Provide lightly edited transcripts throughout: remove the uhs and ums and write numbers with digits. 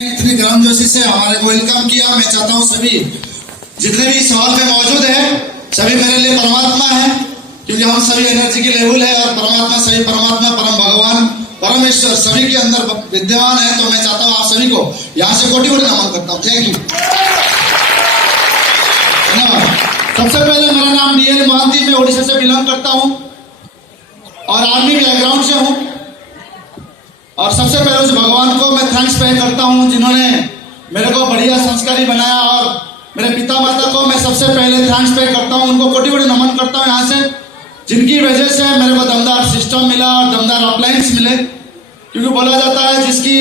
इतनी गर्मजोशी से हमारे को वेलकम किया। मैं चाहता हूँ सभी जितने भी इस हॉल में मौजूद हैं सभी मेरे लिए परमात्मा है, क्योंकि हम सभी एनर्जी की लेवल है और परमात्मा सभी परमात्मा परम भगवान परमेश्वर सभी के अंदर विद्यमान है। तो मैं चाहता हूँ आप सभी को यहाँ से कोटि कोटि नमन करता हूँ। थैंक यू, धन्यवाद। सबसे पहले मेरा नाम डीएल मोहंती, मैं ओडिशा से बिलोंग करता हूँ और आर्मी बैकग्राउंड से हूँ। और सबसे पहले उस भगवान को मैं थैंक्स पे करता हूँ जिन्होंने मेरे को बढ़िया संस्कारी बनाया, और मेरे पिता माता को मैं सबसे पहले थैंक्स पे करता हूँ, उनको कोटि कोटि नमन करता हूँ यहाँ से, जिनकी वजह से मेरे को दमदार सिस्टम मिला और दमदार अप्लायंस मिले। क्योंकि बोला जाता है जिसकी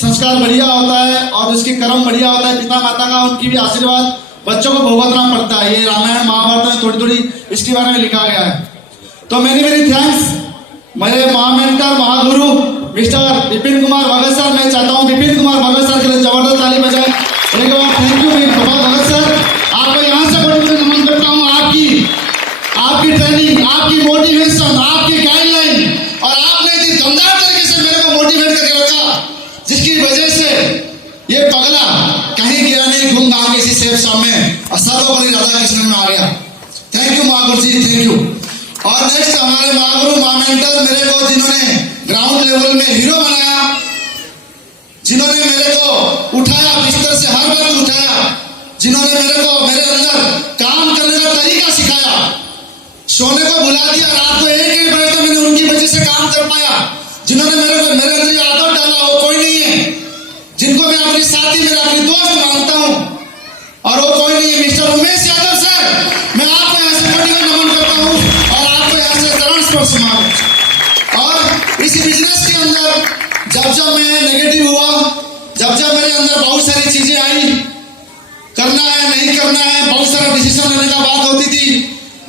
संस्कार बढ़िया होता है और जिसकी कर्म बढ़िया होता है पिता माता का, उनकी भी आशीर्वाद बच्चों को भुगतना पड़ता है। ये रामायण महाभारत में थोड़ी थोड़ी इसके बारे में लिखा गया है। तो मेरी थैंक्स मेरे महामेंटर महागुरु मिस्टर विपिन कुमार भगत सर। मैं चाहता हूँ विपिन कुमार भगत सर के लिए जबरदस्त ताली बजाएं। एक बार थैंक यू भगत सर, आपको यहाँ से बड़े नमन करता हूँ। आपकी ट्रेनिंग, आपकी मोटिवेशन, आपकी गाइडलाइन और आपने इतनी दमदार तरीके से मेरे को मोटिवेट करके रखा, जिसकी वजह से ये पगला कहीं गिरा नहीं, घूम घाम इसी सेफ शॉप में और सर्वोपरि राधा कृष्ण में आ गया। थैंक यू महागुरु जी, थैंक यू। और नेक्स्ट हमारे महागुरु महामेंटर मेरे को जिन्होंने ग्राउंड लेवल में हीरो बनाया, जिन्होंने मेरे को उठाया बिस्तर से, हर वक्त उठाया, जिन्होंने मेरे को मेरे अंदर काम करने का तरीका सिखाया, सोने को भुला दिया, रात को 1-1 बजे तक मैंने उनकी वजह से काम कर पाया। जिन्होंने मेरे अंदर ये आदत डाला वो कोई नहीं है, जिनको मैं अपनी साथी मेरा अपनी दोस्त मानता हूँ, और वो कोई नहीं है मिस्टर उमेश यादव सर। मैं आपको यहाँ से कोटि कोटि नमन करता हूँ और आपको यहाँ से चरण स्पर्श मांगता। और इस बिजनेस के अंदर जब मैं नेगेटिव हुआ, जब मेरे अंदर बहुत सारी चीजें आई, करना है नहीं करना है, बहुत सारा डिसीजन लेने का बात होती थी।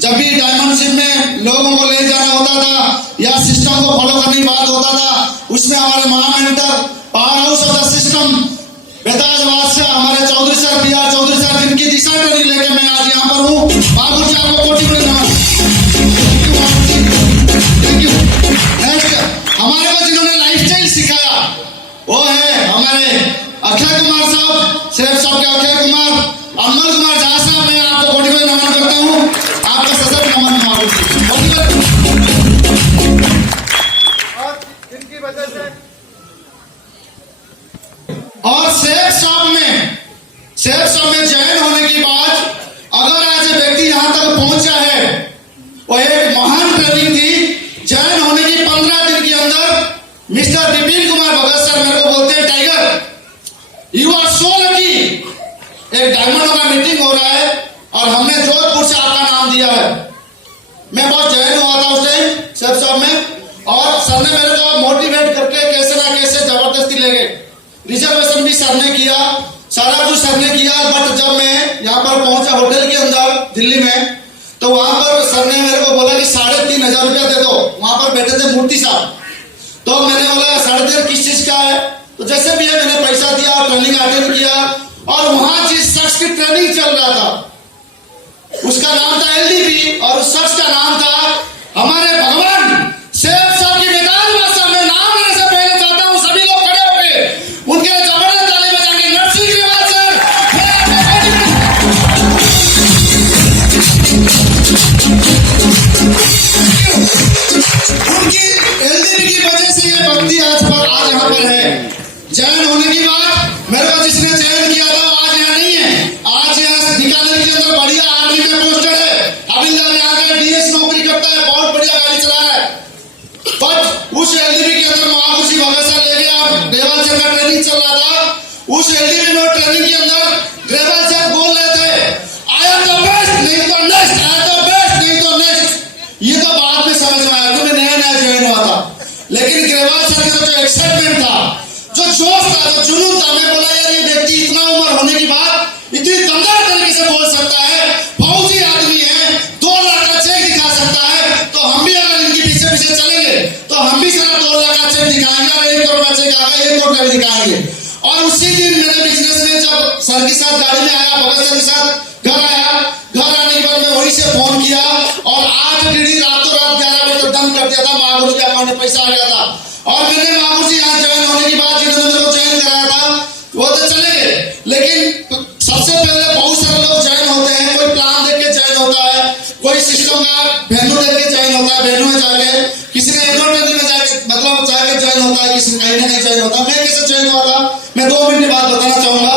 जब भी डायमंडशिप में लोगों को ले जाना होता था या सिस्टम को फॉलो करने की बात होता था, उसमें हमारे महामेंटर powerhouse of the system बेताज बादशाह हमारे Chaudhary sir, PR Chaudhary sir, जिनकी दिशा ट्रेनिंग लेके मैं आज यहाँ पर हूँ। बाबू जी आपको कोटि कोटि नमन, थैंक यू। नेक्स्ट हमारे को जिन्होंने लाइफस्टाइल सिखाया वो है हमारे अक्षय कुमार साहब, सेफ साहब के अक्षय कुमार, अमल कुमार झा साहब। मैं आपको कोटि कोटि नमन करता हूँ, आपका सशक्त नमन और सेफ शॉप में ज्वाइन होने के बाद अगर आज व्यक्ति यहां तक पहुंचा है, वो एक महान ट्रेनिंग थी। ज्वाइन होने की 15 दिन के अंदर मिस्टर विपिन कुमार भगत सर मेरे को बोलते हैं, tiger you are so lucky, एक डायमंड का मीटिंग हो रहा है और हमने जोधपुर से आपका नाम दिया है। मैं बहुत ज्वाइन हुआ था उस टाइम सेफ शॉप में, और सर ने मेरे को मोटिवेट करके कैसे ना कैसे जबरदस्ती ले गए। रिजर्वेशन भी सर ने किया, सारा कुछ सर ने किया। बट जब मैं यहाँ पर पहुंचा होटल के अंदर दिल्ली में, तो वहां पर सर ने मेरे को बोला कि 3,500 रुपया दे दो। वहां पर बैठे थे मूर्ति साहब, तो मैंने बोला 3,500 किस चीज का है? तो जैसे भी है मैंने पैसा दिया, ट्रेनिंग अटेंड किया, और वहां जिस शख्स की ट्रेनिंग चल रहा था उसका नाम था LDP, और उस शख्स का नाम था हमारे भगवान सेफ साहब की बेताज बादशाह। मैं नाम लेने से पहले चाहता हूं सभी लोग खड़े होकर उनके जबरदस्त ताली बजाएंगे। नरसिंह ग्रेवाल सर, उनकी LDP की वजह से ये भक्ति आज यहाँ पर है। जैन होने की बात मेरे को जिसने चयन किया था आज यहाँ नहीं है। आज यहाँ बीकानेर के अंदर बढ़िया आर्मी में पोस्टेड है, हविलदार यहाँ का DS नौकरी करता है, बहुत बढ़िया गाड़ी चला रहा है। बट उस LDP के अंदर महागुरु भगत सर लेके आप ग्रेवाल सर का ट्रेनिंग चल रहा था। उस LDP में ट्रेनिंग के अंदर ग्रेवाल सर बोल रहे थे, आई एम द बेस्ट नहीं तो next, I am the best नहीं तो नेक्स्ट। ये तो बाद में समझ में आया, तुम्हें नया ज्वाइन हुआ था, लेकिन ग्रेवाल सर का जो एक्साइटमेंट था, जो जोश था, जो जुनून था, मैं बोला यार ये व्यक्ति इतना उम्र होने की बाद इतनी दमदार तरीके से बोल सकता है, फौजी आदमी है, 2 लाख का चेक दिखा सकता है, तो हम भी अगर इनके पीछे पीछे चलेंगे तो हम भी सारा 2 लाख का चेक दिखाएंगे, और 1 करोड़ का चेक आएगा, 1 करोड़ का भी दिखाएंगे। और उसी दिन मेरे बिजनेस में जब सर के साथ गाड़ी में आया, भगत सर के साथ घर आया, घर आने के बाद मैं वहीं से फोन किया और 8 डीडी रातों रात 11 बजे तक दम कर दिया था। महागुरु के अकाउंट में पैसा आ गया था, और मैंने महागुरु जी यहाँ ज्वाइन होने की बात जिन्होंने मेरे को ज्वाइन कराया था वो लेकिन सबसे पहले बहुत सारे लोग ज्वाइन होते हैं, कोई प्लान देख के ज्वाइन होता है, कोई सिस्टम का वेन्यू देख के ज्वाइन होता है, वेन्यू में जाके किसी ने एनोटनी में जाके मतलब जाके ज्वाइन होता है, किसी ने कहीं ना कहीं ज्वाइन होता है। मैं कैसे ज्वाइन हुआ था, मैं 2 मिनट की बात बताना चाहूंगा।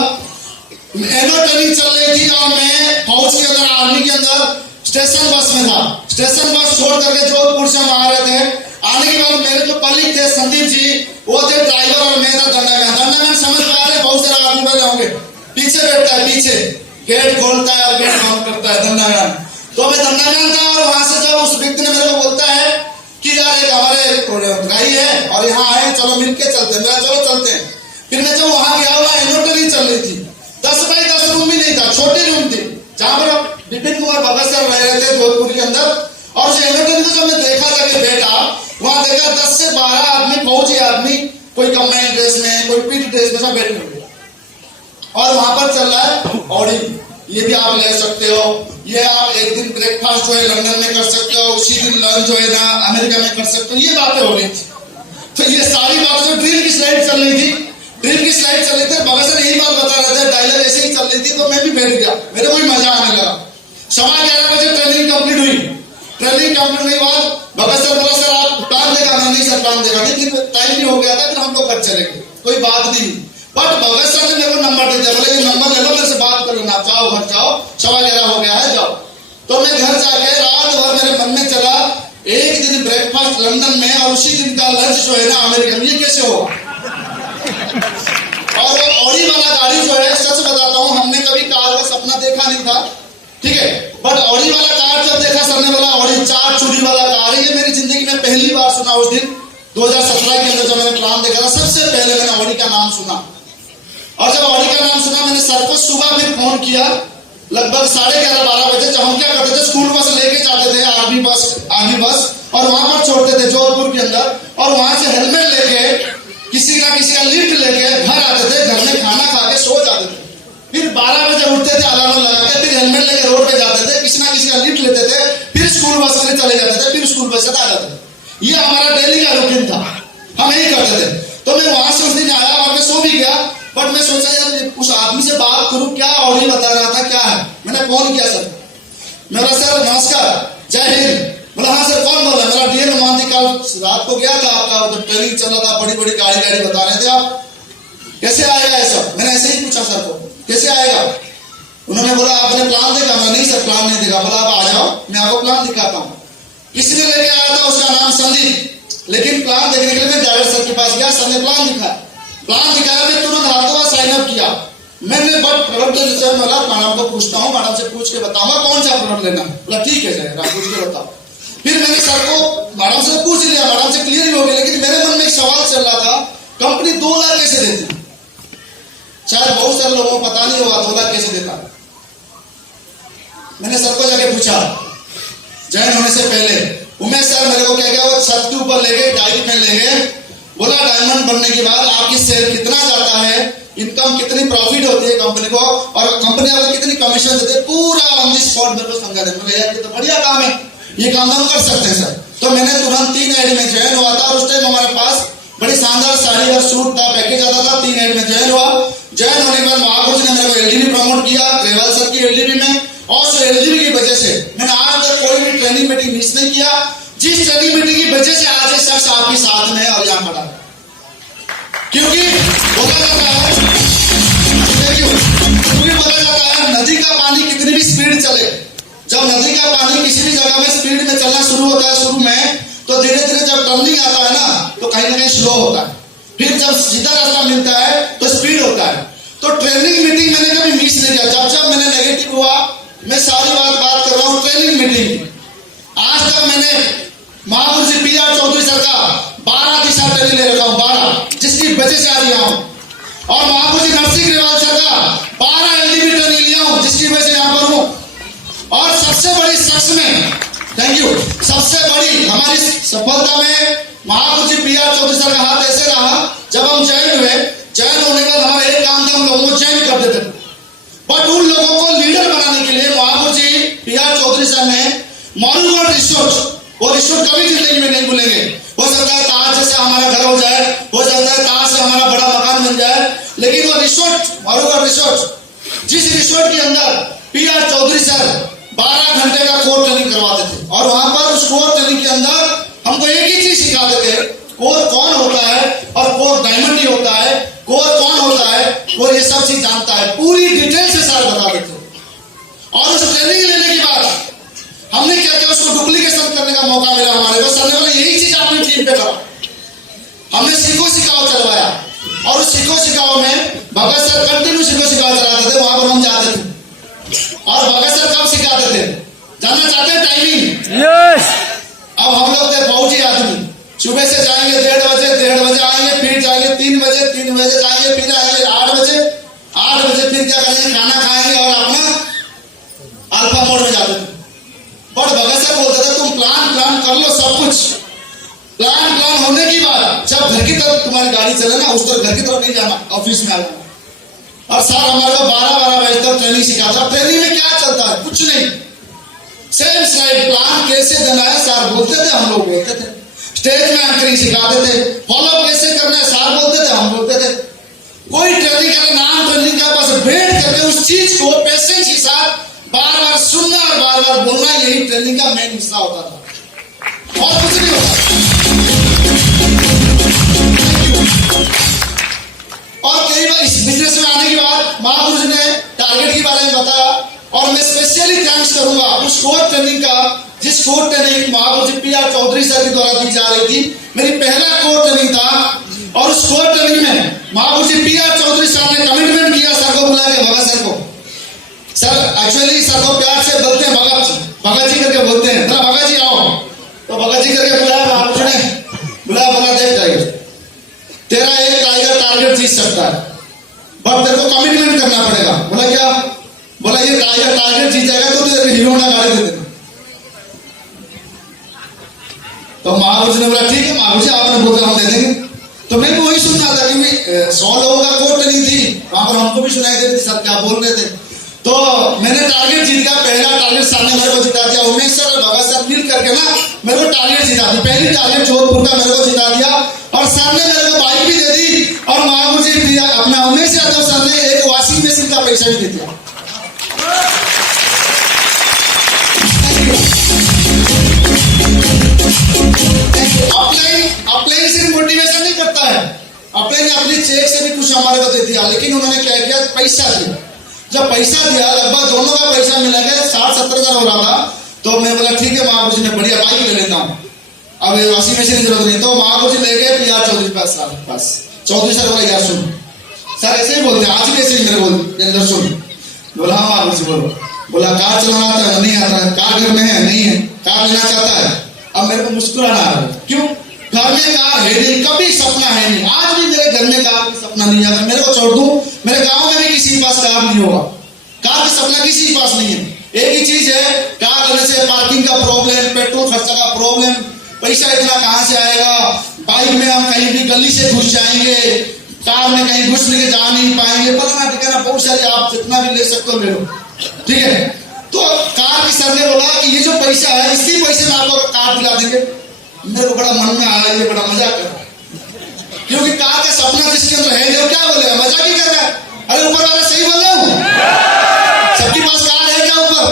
एनोटनी चल रही थी और मैं फौज के अंदर, आर्मी के अंदर स्टेशन बस में था। स्टेशन बस छोड़ करके जोधपुर से हम आ रहे थे। आने के बाद मेरे जो कलीग थे संदीप जी, वो थे ड्राइवर और मैं था दंडामैन। दंडामैन समझ पा रहे बहुत सारे आदमी वाले होंगे, पीछे बैठता है, पीछे गेट खोलता है और गेट बंद करता है, दंडामैन। तो मैं दंडामैन था और वहां से जब उस व्यक्ति ने मेरे को बोलता है कि यार एक हमारे गाड़ी है और यहाँ आए, चलो मिलके चलते हैं। मेरा चलो चलते हैं। फिर मैं जब वहां गया, वहां एनोटनी चल रही थी। 10 बाई 10 रूम भी नहीं था, छोटी रूम थी जहां पर विपिन कुमार भगत सर रह रहे थे जोधपुर के अंदर। और उस एनोटनी को जब मैं देखा जाके बैठा, वहां देखा 10 से 12 आदमी, फौजी आदमी, कोई कंबाइन ड्रेस में, कोई पीटी ड्रेस में, सब बैठे हुए और वहां पर चल रहा है ऑडी। ये भी आप ले सकते हो, ये आप एक दिन ब्रेकफास्ट जो है लंदन में कर सकते हो, उसी दिन लंच जो है ना अमेरिका में कर सकते हो। ये बातें हो रही थी। तो ये सारी बातें जो ड्रील की स्लाइड चल रही थी, ड्रील की स्लाइड चल रही थी, भगत सर यही बात बता रहे थे, डायलॉग ऐसे ही चल रही थी। तो मैं भी बैठ गया, मेरे को भी मजा आने लगा। 11:15 बजे ट्रेनिंग कंप्लीट हुई। ट्रेनिंग कंप्लीट होने के बाद भगत सर बोला, सर आप प्लान देगा? नहीं सर प्लान देगा नहीं, फिर टाइम भी हो गया था, फिर हम लोग घर चले गए, कोई बात नहीं। बट भगत सर ने मेरे को नंबर दे दिया, बोले ये नंबर ले लो, मेरे से बात कर लेना, जाओ घर जाओ, 11:15 हो गया है, जाओ। तो मैं घर जाके रात भर मेरे मन में चला, एक दिन ब्रेकफास्ट लंदन में और उसी दिन का लंच जो है ना अमेरिका में, ये कैसे होगा? और वो ऑडी वाला गाड़ी जो है, सच बताता हूँ, हमने कभी कार का सपना देखा नहीं था, ठीक है। बट ऑडी वाला कार जब देखा, सर ने बोला ऑडी 4 चूड़ी वाला कार है। ये मेरी जिंदगी में पहली बार सुना। उस दिन 2017 के अंदर जब मैंने प्लान देखा था, सबसे पहले मैंने ऑडी का नाम सुना। और जब ऑडी का नाम सुना, मैंने सर को सुबह फिर फोन किया, लगभग 11:30-12 बजे। जब हम क्या करते थे, स्कूल बस लेके जाते थे, आर्मी बस, और वहां पर छोड़ते थे जोधपुर के अंदर, और वहां से हेलमेट लेके किसी ना किसी का लिफ्ट लेके घर आते थे, घर में खाना खा के सो जाते थे। फिर 12 बजे उठते थे अलार्म लगा के, फिर हेलमेट लेके रोड पे जाते थे, किसी ना किसी का लिफ्ट लेते थे, फिर स्कूल बस में चले जाते थे, फिर स्कूल बस से आ जाते थे। ये हमारा डेली का रूटीन था, हम यही करते थे। तो मैं वहां से उस दिन आया और मैं सो भी गया। बट मैं सोचा यार उस आदमी से बात करूं, क्या ऑडी बता रहा था, क्या है। मैंने फोन किया सर, मेरा सर नमस्कार, जय हिंद। बोला हाँ सर, कौन बोल रहा है? मेरा डीएन मोहंती, कल रात को गया था आपका जब ट्रेनिंग चल रहा था, बड़ी बड़ी गाड़ी बता रहे थे आप, कैसे आएगा ये सब? मैंने ऐसे ही पूछा सर को, कैसे आएगा? उन्होंने बोला आपने प्लान देखा? मैं नहीं सर प्लान नहीं देखा। बोला आप आ जाओ, मैं आपको प्लान दिखाता हूँ। किसने लेके आया था? उसका नाम संदीप। लेकिन प्लान देखने के लिए मैं ड्राइवर सर के पास गया, सर ने प्लान दिखाया, मैं तुरंत हाथों का साइन अप किया। मैंने बट प्रोडक्ट सर बोला मैडम को पूछता हूँ, मैडम से पूछ के बताऊंगा कौन सा प्रोडक्ट लेना। बोला ठीक है सर, आप पूछ के बताओ। फिर मैंने सर को मैडम से पूछ लिया, मैडम से क्लियर ही हो गया। लेकिन मेरे मन में एक सवाल चल रहा था, कंपनी 2 लाख कैसे देती? शायद बहुत सारे लोगों को पता नहीं होगा 2 लाख कैसे देता। मैंने सर को जाके पूछा ज्वाइन होने से पहले। उमेश सर मेरे को क्या क्या वो छत के ऊपर ले गए, डायरी में ले गए, बोला डायमंड बनने के बाद आपकी सेल कितना जाता है, इनकम कितनी प्रॉफिट होती है कंपनी को, और कंपनी आपको कितनी कमीशन देती है, पूरा ऑन द स्पॉट मेरे को समझा दे। बोले यार ये तो बढ़िया काम है, ये काम हम कर सकते हैं सर। तो मैंने तुरंत 3 आईडी में ज्वाइन हुआ था। और उस टाइम हमारे पास बड़ी शानदार साड़ी और सूट का पैकेज आता था। 3 आईडी में ज्वाइन हुआ। ज्वाइन होने के बाद महापुरुष ने मेरे को एलडीबी प्रमोट किया, रेवाल सर की एलडीबी में। और उस एलडीबी की वजह से मैंने आज तक कोई भी ट्रेनिंग मीटिंग मिस नहीं किया, जिस ट्रेनिंग मीटिंग की वजह से आज ये शख्स आपके साथ में है और यहाँ खड़ा है। क्योंकि बोला जाता है, नदी का पानी कितनी भी स्पीड चले, जब नदी का पानी किसी भी जगह में स्पीड में चलना शुरू होता है शुरू में, तो धीरे धीरे जब टर्निंग आता है ना, तो कहीं ना कहीं स्लो होता है। फिर जब सीधा रास्ता मिलता है तो स्पीड होता है। तो ट्रेनिंग मीटिंग मैंने कभी मिस नहीं किया। जब जब मैंने नेगेटिव हुआ, मैं सारी बात कर रहा हूँ ट्रेनिंग मीटिंग की। आज तक मैंने महापुरुष PR चौधरी सर का 12 दिशा ट्रेनिंग ले रखा हूँ, 12, जिसकी वजह से आज यहाँ हूँ। और महापुरुष नरसिंह रेवाल सर का 12 एलडीबी ट्रेनिंग लिया हूँ, जिसकी वजह से यहाँ पर हूँ। और सबसे बड़ी सक्सेस में, थैंक यू, सबसे बड़ी हमारी सफलता में महापुरुष PR चौधरी सर का हाथ ऐसे रहा। जब हम ज्वाइन हुए, ज्वाइन होने के बाद हमारा एक काम था, हम लोगों को ज्वाइन कर देते थे। बट उन लोगों को लीडर बनाने के लिए महापुरुष PR चौधरी सर ने मॉन्यूमेंट रिसोर्स, वो वो रिश्वत कभी जिंदगी में नहीं भूलेंगे। हो सकता है ताज से हमारा घर हो जाए, हो सकता है ताज से हमारा बड़ा मकान बन जाए, लेकिन वो रिश्वत और वो रिश्वत, जिस रिश्वत के अंदर PR चौधरी सर 12 घंटे का कोर ट्रेनिंग करवाते थे, और वहां पर उस कोर ट्रेनिंग के अंदर हमको एक ही चीज सिखाते थे, कोर कौन होता है और कोर डायमंड ही होता है, कोर कौन होता है, कोर ये सब चीज जानता है, पूरी डिटेल से सर बताते थे। और उस ट्रेनिंग लेने के बाद हमने क्या किया, उसको डुप्लीकेशन करने का मौका मिला हमारे को। सर ने बोला यही चीज आपने टीम पे करा। हमने सीखो सिखाओ चलवाया, और उस सीखो सिखाओ में भगत सर कंटिन्यू सीखो सिखाओ चलाते थे, वहां पर हम जाते थे। और भगत सर कब सिखाते थे, जानना चाहते हैं टाइमिंग? यस। अब हम लोग थे फौजी आदमी, सुबह से जाएंगे 1:30 बजे आएंगे, फिर जाएंगे 3 बजे जाएंगे, फिर आएंगे 8 बजे फिर क्या करेंगे, खाना खाएंगे और अपना अल्फा मोड में जाते थे। बट भगत सर बोलते थे तुम प्लान कर लो, सब कुछ प्लान होने की बाद जब घर की तरफ तुम्हारी गाड़ी चले ना, उस तरफ घर की तरफ नहीं जाना, ऑफिस में आ जाना। और सर हमारे को 12 बजे तक ट्रेनिंग सिखाता। ट्रेनिंग में क्या चलता है, कुछ नहीं, सेम स्लाइड प्लान कैसे देना है सर बोलते थे, हम लोग बोलते थे। स्टेज में एंकरिंग सिखाते थे, फॉलो कैसे करना है सर बोलते थे, हम बोलते थे। कोई ट्रेनिंग का नाम ट्रेनिंग का, बस बैठ करके उस चीज को पेशेंस के साथ बार-बार सुनना और बार-बार बोलना, यही ट्रेनिंग का मेन हिस्सा होता था, और कुछ नहीं होता। और कई बार इस बिजनेस में आने के बाद महापुरुष ने टारगेट के बारे में बताया, और मैं स्पेशली थैंक्स करूंगा उस कोर ट्रेनिंग का, जिस कोर ट्रेनिंग महापुरुष PR चौधरी सर के द्वारा दी जा रही थी। मेरी पहला कोर ट्रेनिंग था, और उस कोर ट्रेनिंग में महापुरुष PR चौधरी सर ने कमिटमेंट किया सर को बुला के, भगत सर को। सर एक्चुअली सर को प्यार से बोलते हैं भगत जी करके बोलते हैं, जरा भगत जी आओ, तो भगत जी करके बुलाया महापुरुष ने, बुलाया, बोला देख टाइगर, तेरा एक टाइगर टारगेट जीत सकता है, बट तेरे को कमिटमेंट करना पड़ेगा। बोला क्या? बोला ये टाइगर टारगेट जीत जाएगा तो तेरे हीरो होंडा गाड़ी दे देना। तो महापुरुष ने बोला ठीक है महापुरुष आपने बोला हम दे देंगे। तो मैं भी वही सुन रहा था, क्योंकि 100 लोगों का कोर ट्रेनिंग थी, वहां पर हमको भी सुनाई देती सर क्या बोल रहे थे। तो मैंने टारगेट जीत गया, पहला टारगेट सर ने मेरे को जिता दिया। उमेश सर और भगत सर मिल करके ना मेरे को टारगेट जिता दी, पहली टारगेट जोधपुर का मेरे को जिता दिया, और सर ने मेरे को बाइक भी दे दी, और महापुरुष जी अपना उमेश यादव सर ने एक वॉशिंग मशीन का पैसा भी दे दिया। अपलाइन सिर्फ मोटिवेशन नहीं करता है, अपलाइन अपनी चेक से भी कुछ हमारे को दे दिया, लेकिन उन्होंने क्या किया, पैसा दिया। जब पैसा दिया, लगभग दोनों का पैसा मिला के 60-70 हजार हो रहा था। तो मैं बोला ठीक है महापुरुष ने बढ़िया बाइक ले लेता हूँ, अब वॉशिंग मशीन की जरूरत नहीं। तो महापुरुष ले गए PR चौधरी पास। चौधरी सर बोला यार सुन, सर ऐसे ही बोलते हैं, आज भी ऐसे ही मेरे बोल सुन। बोला हाँ महापुरुष बोलो। बोला कार चलाना आता है? नहीं आता है। कार घर में है? नहीं है। कार लेना चाहता है? अब मेरे को मुस्कुराना आ रहा है, क्यों? घर में कार है नहीं, कभी सपना है नहीं, आज भी मेरे घर में कार की सपना नहीं है। अगर मेरे को छोड़ दूं, मेरे गांव में भी किसी के पास कार नहीं होगा, कार का सपना किसी के पास नहीं है। एक ही चीज है, कार लेने से पार्किंग का प्रॉब्लम, पेट्रोल खर्चा का प्रॉब्लम, पैसा इतना कहां से आएगा, बाइक में हम कहीं भी गली से घुस जाएंगे, कार में कहीं घुस लेके जा नहीं पाएंगे, फलाना ठिकाना बहुत सारे, आप जितना भी ले सकते हो ले लो, ठीक है। तो कार की सर ने बोला कि ये जो पैसा है, इसी पैसे में आपको कार दिला देंगे। मेरे को बड़ा मन में आया, ये बड़ा मजाक कर रहा है, क्योंकि कार का सपना जिसके अंदर है, वो क्या बोलेगा, मजाक ही कर रहा है। अरे ऊपर वाला सही बोल रहा हूं, सबके पास कार है क्या ऊपर?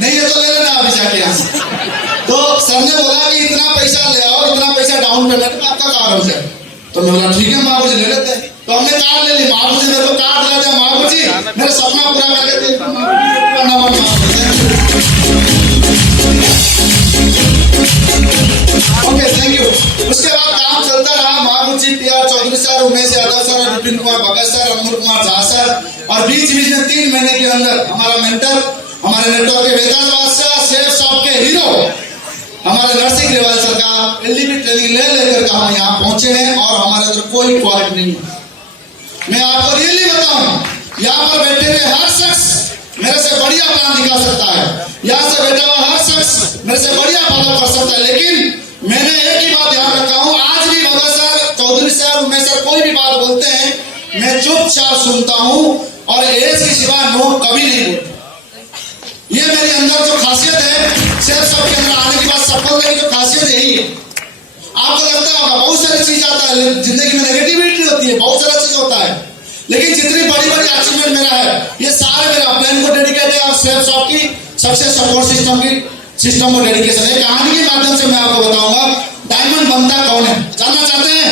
नहीं है तो ले लेना अभी जाके यहाँ से। तो सर ने बोला कि इतना पैसा ले आओ, इतना पैसा डाउन पेमेंट में आपका कार हो जाए। तो मैं बोला ठीक है महापुरुष ले लेते हैं। तो हमने कार ले ली, महापुरुष ने मेरे को कार दिला दिया। महापुरुष जी मेरा सपना पूरा कर देते। Okay thank you. उसके बाद काम चलता रहा, महापुरुष जी, PR Chaudhary sir, Umesh Yadav sir, Vipin Kumar Bhagat sir, Amar Kumar Jha sir, और बीच में 3 महीने के अंदर हमारा मेंटर, हमारे नेटवर्क के वेदांत बादशाह, सेफ शॉप के हीरो, हमारे नरसिंह ग्रेवाल सर का LDB ट्रेनिंग ले लेकर हम यहाँ पहुंचे हैं, और हमारे अंदर कोई क्वालिटी नहीं है। मैं आपको रियली बताऊं, यहाँ पर बैठे हुए हर शख्स मेरे से बढ़िया प्लान दिखा सकता है, यहाँ से बैठा हुआ हर शख्स मेरे से बढ़िया फॉलो कर सकता है, लेकिन मैंने एक ही बात ध्यान रखा हूं, आज भी Bhagat sir, Chaudhary sir, Umesh sir कोई भी बात बोलते हैं, मैं चुपचाप सुनता हूं, और एस के सिवा नो कभी नहीं बोलता। ये मेरे अंदर जो खासियत है, सेल्फ शॉप के अंदर आने के बाद सफलता की जो खासियत यही है। आपको लगता होगा बहुत सारी चीज आता है जिंदगी में, नेगेटिविटी होती है, बहुत सारा चीज होता है, लेकिन जितनी बड़ी बड़ी अचीवमेंट मेरा है, ये सारे मेरा प्लान को डेडिकेट है और सेल्फ शॉप की सक्सेस सपोर्ट सिस्टम को डेडिकेशन है। कहानी के माध्यम से मैं आपको बताऊंगा डायमंड बनता कौन है। जानना चाहते हैं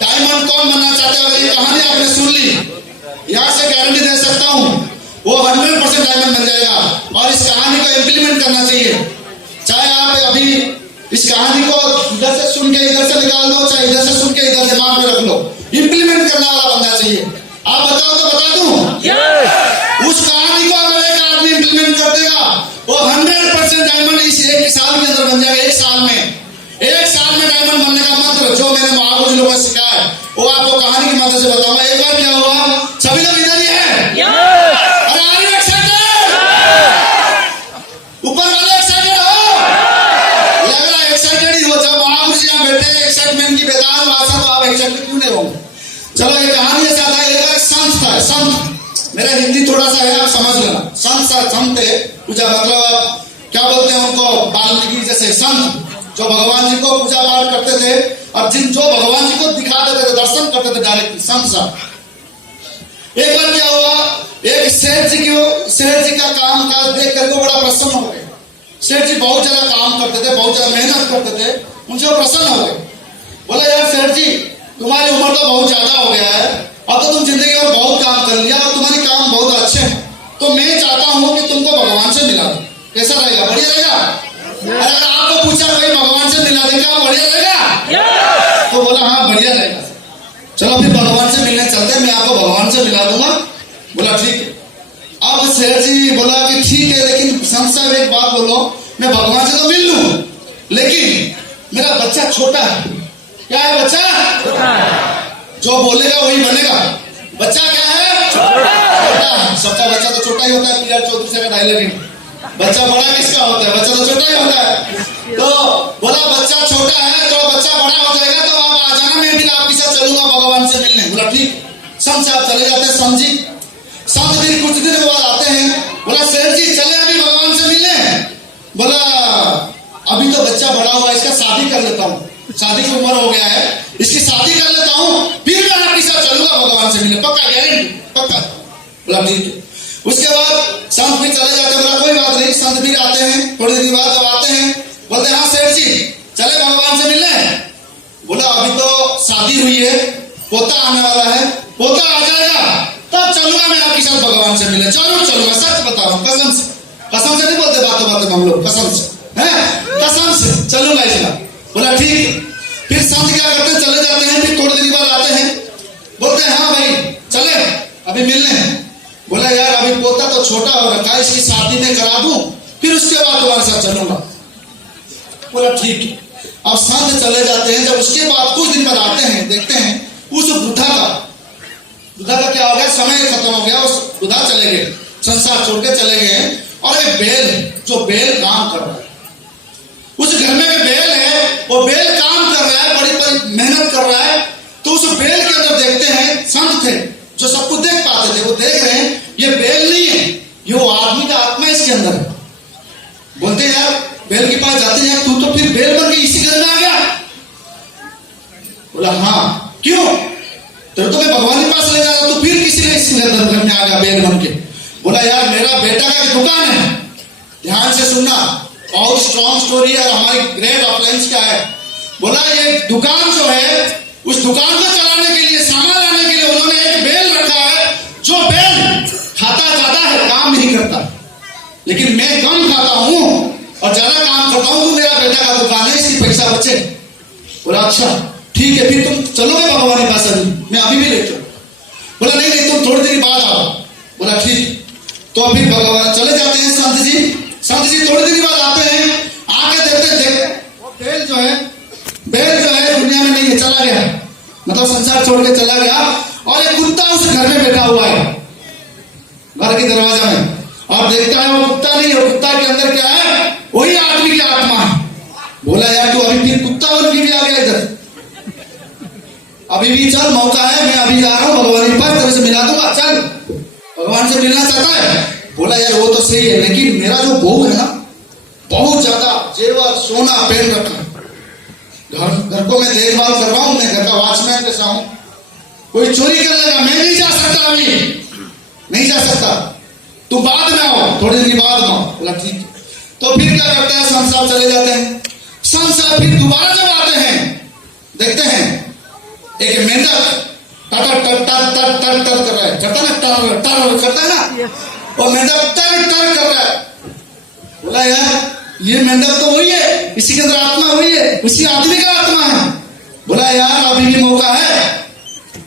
डायमंड कौन बनना चाहते हैं? अगर ये कहानी आपने सुन ली, यहां से गारंटी दे सकता हूं वो 100% डायमंड बन जाएगा। और इस कहानी को इम्प्लीमेंट करना चाहिए। चाहे आप अभी इस कहानी को इधर से सुन के इधर से निकाल दो, चाहे इधर से सुन के इधर दिमाग में रख लो, इम्प्लीमेंट करने वाला बनना चाहिए। आप बताओ तो बता दूं, उस कहानी को अगर एक आदमी इम्प्लीमेंट कर देगा वो 100% डायमंड इस एक साल के अंदर बन जाएगा। एक साल में डायमंड बनने का मंत्र जो मैंने महापुरुष लोगों से सिखाया है वो आपको कहानी के माध्यम से बताऊंगा। एक बार क्या हुआ, सभी लोग इधर ही है, अरे आर यू एक्साइटेड? ऊपर वाले एक्साइटेड हो? लग रहा है एक्साइटेड ही हो। जब महापुरुष यहाँ बैठे एक्साइटमेंट की बेदार भाषा, तो आप एक्साइटेड क्यों नहीं होंगे? चलो ये कहानी ऐसा था, एक संत था। संत, मेरा हिंदी थोड़ा सा है, आप समझ लेना। संत थे, पूजा मतलब क्या बोलते हैं उनको, वाल्मीकि जैसे संत जो भगवान जी को पूजा पाठ करते थे और जो भगवान जी को दिखा देते थे, दर्शन करते थे डायरेक्ट, संत साहब। एक बार क्या हुआ, एक सेठ जी का काम काज देख करके बड़ा प्रसन्न हो गए। सेठ जी बहुत ज्यादा काम करते थे, बहुत ज्यादा मेहनत करते थे, उनसे वो प्रसन्न हो गए। बोला यार सेठ जी, तुम्हारी उम्र तो बहुत ज्यादा हो गया है, अब तो तुम जिंदगी में बहुत काम कर लिया और तुम्हारे काम बहुत अच्छे हैं, तो मैं चाहता हूं कि तुमको भगवान से मिला दो। कैसा रहेगा? बढ़िया रहेगा? अगर आपको पूछा भाई भगवान से मिला दे, क्या बढ़िया रहेगा? तो बोला हाँ बढ़िया रहेगा। चलो फिर भगवान से मिलने चलते हैं, मैं आपको भगवान से मिला दूंगा। बोला ठीक है। अब सेठ जी बोला कि ठीक है, लेकिन संत साहब एक बात बोलो, मैं भगवान से तो मिल लूं, लेकिन मेरा बच्चा छोटा है। क्या है बच्चा? जो बोलेगा वही बनेगा। बच्चा क्या है? छोटा है। सबका बच्चा तो छोटा ही होता है। पीआर चौधरी से का डायलॉग, बच्चा बड़ा किसका होता है? बच्चा तो छोटा ही होता है। तो बोला बच्चा छोटा है, तो बच्चा बड़ा हो जाएगा तो आप आ जाना, मैं फिर आपके साथ चलूंगा भगवान से मिलने। बोला ठीक। संत साहब चले जाते हैं। संत जी संत दिन कुछ दिन बाद आते हैं। बोला सेठ जी चले अभी भगवान से मिलने? बोला अभी तो बच्चा बड़ा हुआ, इसका शादी कर लेता हूँ, शादी की उम्र हो गया है, इसकी शादी कर लेता हूँ, फिर मैं आपके साथ चलूंगा भगवान से मिलने, पक्का? गारंटी? पक्का। बोला ठीक है। उसके बाद संत भी चले जाते हैं। बोला कोई बात नहीं। संत भी आते हैं, थोड़ी देर बाद जब आते हैं बोलते हाँ सेठ जी चले भगवान से मिलने? बोला अभी तो शादी हुई है, पोता आने वाला है, पोता आ जाएगा तब चलूंगा मैं आपके साथ भगवान से मिलने। जरूर चलूंगा, सच बता रहा हूँ, कसम से नहीं बोलते बातों में हम लोग, कसम से चलूंगा इसका। बोला ठीक। फिर संत क्या करते हैं, चले जाते हैं। फिर थोड़ी देर बाद आते हैं, बोलते हैं हाँ भाई चले अभी मिलने। बोला यार अभी पोता तो छोटा हो रखा है, इसकी शादी में करा दूं, फिर उसके बाद तुम्हारे साथ चलूंगा। बोला ठीक है। अब संत चले जाते हैं। जब उसके बाद कुछ दिन बाद आते हैं, देखते हैं उस बुद्धा का क्या हो गया, समय खत्म हो गया, उस बुद्धा चले गए, संसार छोड़ के चले गए। और एक बैल, जो बैल काम कर रहा है, उस घर में एक बैल है, वो बैल काम कर रहा है, बड़ी मेहनत कर रहा है। तो उस बैल के अंदर देखते हैं, संत थे जो सब कुछ देख पाते थे, वो देख रहे हैं ये बैल नहीं है, ये वो आदमी का आत्मा इसके अंदर है। बोलते यार बैल के पास जाते हैं, तू तो फिर बैल बन के इसी घर में आ गया? बोला हाँ। क्यों? तो मैं भगवान के पास ले जा रहा, तू फिर किसी ने इसी घर में आ गया बैल बन के? बोला यार मेरा बेटा का एक दुकान है, ध्यान से सुनना, बहुत स्ट्रॉन्ग स्टोरी है, हमारी ग्रेट ऑफलाइन क्या है। बोला ये दुकान जो है, उस दुकान को चलाने के लिए, सामान लाने के लिए उन्होंने एक बैल रखा है, जो बैल खाता ज्यादा है, काम नहीं करता, लेकिन मैं कम खाता हूं और ज्यादा काम करता हूं, तो मेरा बेटा का दुकान है, इसकी पैसा बचे। बोला अच्छा ठीक है, फिर तुम चलोगे भगवान के पास? मैं अभी भी ले चलूं। बोला नहीं तुम थोड़ी देर बाद आओ। बोला ठीक। तो अभी भगवान चले जाते हैं संत जी थोड़ी देर बाद आते हैं, आके देखते वो बैल जो है दुनिया में नहीं है, चला गया, मतलब संसार छोड़ के चला गया। और एक कुत्ता उस घर में बैठा हुआ है, घर के दरवाजा में, और देखता है वो कुत्ता नहीं है, कुत्ता के अंदर क्या है, वही आदमी की आत्मा है। बोला यार तू अभी फिर कुत्ता बन के भी आ गया इधर, अभी भी चल, मौका है, मैं अभी जा रहा हूँ भगवान के पास, तेरे से मिला दूंगा, चल। भगवान से मिलना चाहता है? बोला यार वो तो सही है, लेकिन मेरा जो बहू है ना बहुत ज्यादा जेवर सोना पहन रखा है, घर को मैं देखभाल कर रहा हूं, मैं घर का वॉचमैन जैसा हूं, कोई चोरी कर लेगा, मैं नहीं जा सकता, अभी नहीं जा सकता, तू बाद में आओ, थोड़ी देर बाद में आओ। बोला ठीक है। तो फिर क्या करते हैं, संत साहब चले जाते हैं। संत साहब फिर दोबारा जब आते हैं, देखते हैं एक मेंढक टर टर टर टर टर टर कर रहा है, करता ना टर टर करता है ना, वो मेंढक टर टर कर रहा है। बोला यार ये मेंढक तो वही है, इसी के अंदर आत्मा वही है, उसी आदमी का आत्मा है। बोला यार अभी भी मौका है,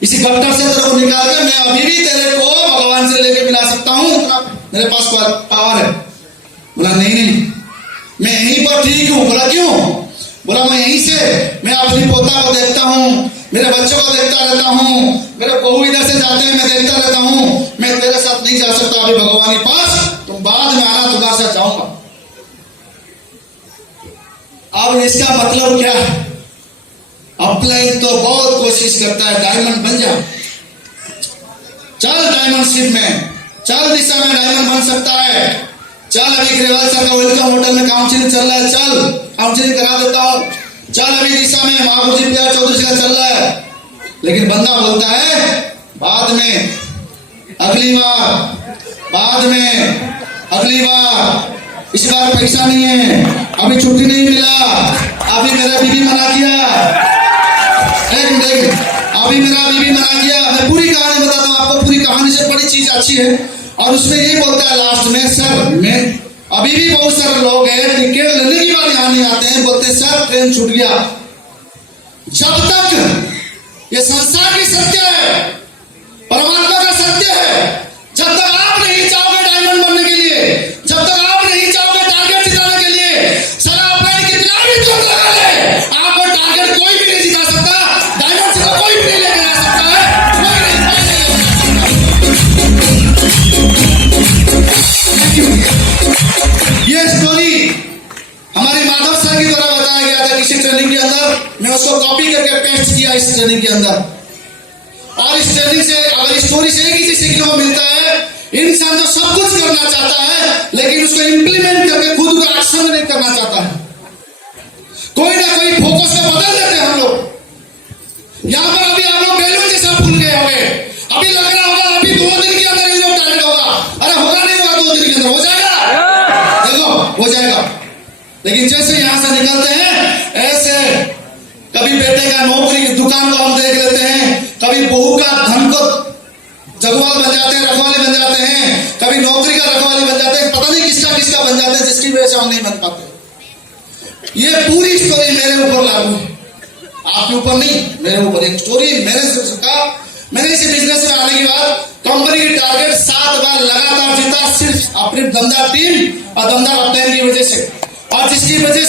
इसी गट्टर से तेरे को निकाल के मैं अभी भी तेरे को भगवान से लेके मिला सकता हूं, मेरे पास पावर है। बोला नहीं नहीं मैं यहीं पर ठीक हूं। बोला क्यों? बोला मैं यहीं से मैं अपनी पोता को देखता हूं, मेरे बच्चों को देखता रहता हूं, मेरे बहू इधर से जाते हैं मैं देखता रहता हूं, मैं तेरे साथ नहीं जा सकता अभी भगवान के पास, तुम बाद में आना, तुम्हारे साथ जाऊंगा। अब इसका मतलब क्या है? अपलाइन तो बहुत कोशिश करता है डायमंड बन जा, चल डायमंड शिप में, चल दिशा में डायमंड बन सकता है, चल अभी ग्रेवाल सर का वेलकम होटल में काउंसलिंग चल रहा है, चल काउंसलिंग करा देता हूं, चल अभी दिशा में महापुर जी प्यार चौधरी का चल रहा है। लेकिन बंदा बोलता है बाद में, अगली बार, बाद में, अगली बार, इस बार पैसा नहीं है, अभी छुट्टी नहीं मिला, अभी मेरा बीवी मना किया, अभी मेरा बीवी मना किया। मैं पूरी कहानी बताता हूँ आपको, पूरी कहानी से बड़ी चीज अच्छी है। और उसमें यही बोलता है लास्ट में, सर मैं अभी भी बहुत सारे लोग हैं टिकट लेने की बार यहाँ नहीं आते हैं, बोलते हैं सर ट्रेन छूट गया। जब तक ये संसार की सत्य है, परमात्मा का सत्य है, जब तक आप नहीं चाहोगे डायमंड बनने के लिए, जब तक आप नहीं चाहोगे टारगेट जिताने के लिए, सर अपने कितना भी जोर लगा ले, आपको टारगेट कोई भी नहीं जिता सकता, डायमंड से कोई भी नहीं लेकर आ सकता है, ये स्टोरी हमारे माधव सर की द्वारा बताया गया था किसी ट्रेनिंग के अंदर, मैं उसको कॉपी करके पेस्ट किया इस ट्रेनिंग के अंदर। और इस ट्रेनिंग से अगर स्टोरी से एक ही चीज सीखने को मिलता है, इंसान तो सब कुछ करना चाहता है लेकिन उसको इंप्लीमेंट करके खुद को एक्शन नहीं करना चाहता है। कोई ना कोई फोकस को बदल देते हैं हम लोग। यहां पर अभी आप लोग बैलून जैसा फूल गए होंगे, अभी लग रहा होगा अभी 2 दिन के अंदर ये टारगेट होगा, अरे होगा नहीं होगा, 2 दिन के अंदर हो जाएगा, देखो हो जाएगा। लेकिन जैसे यहां से निकलते हैं ऐसे कभी बेटे का नौकरी दुकान को हम देख लेते हैं, कभी बहू का धन को जगवाल बन जाते हैं, रखवाले बन जाते हैं, कभी नौकरी का रखवाले बन जाते हैं, पता नहीं किसका किसका बन जाते हैं, जिसकी वजह से हम नहीं बन पाते। ये पूरी स्टोरी मेरे ऊपर लागू है, आपके ऊपर नहीं, मेरे ऊपर एक स्टोरी मैंने इस बिजनेस में आने के बाद कंपनी की टारगेट 7 बार लगातार जीता, सिर्फ अपनी दमदार टीम और दमदार अपलाइन की वजह से, और जिसकी वजह से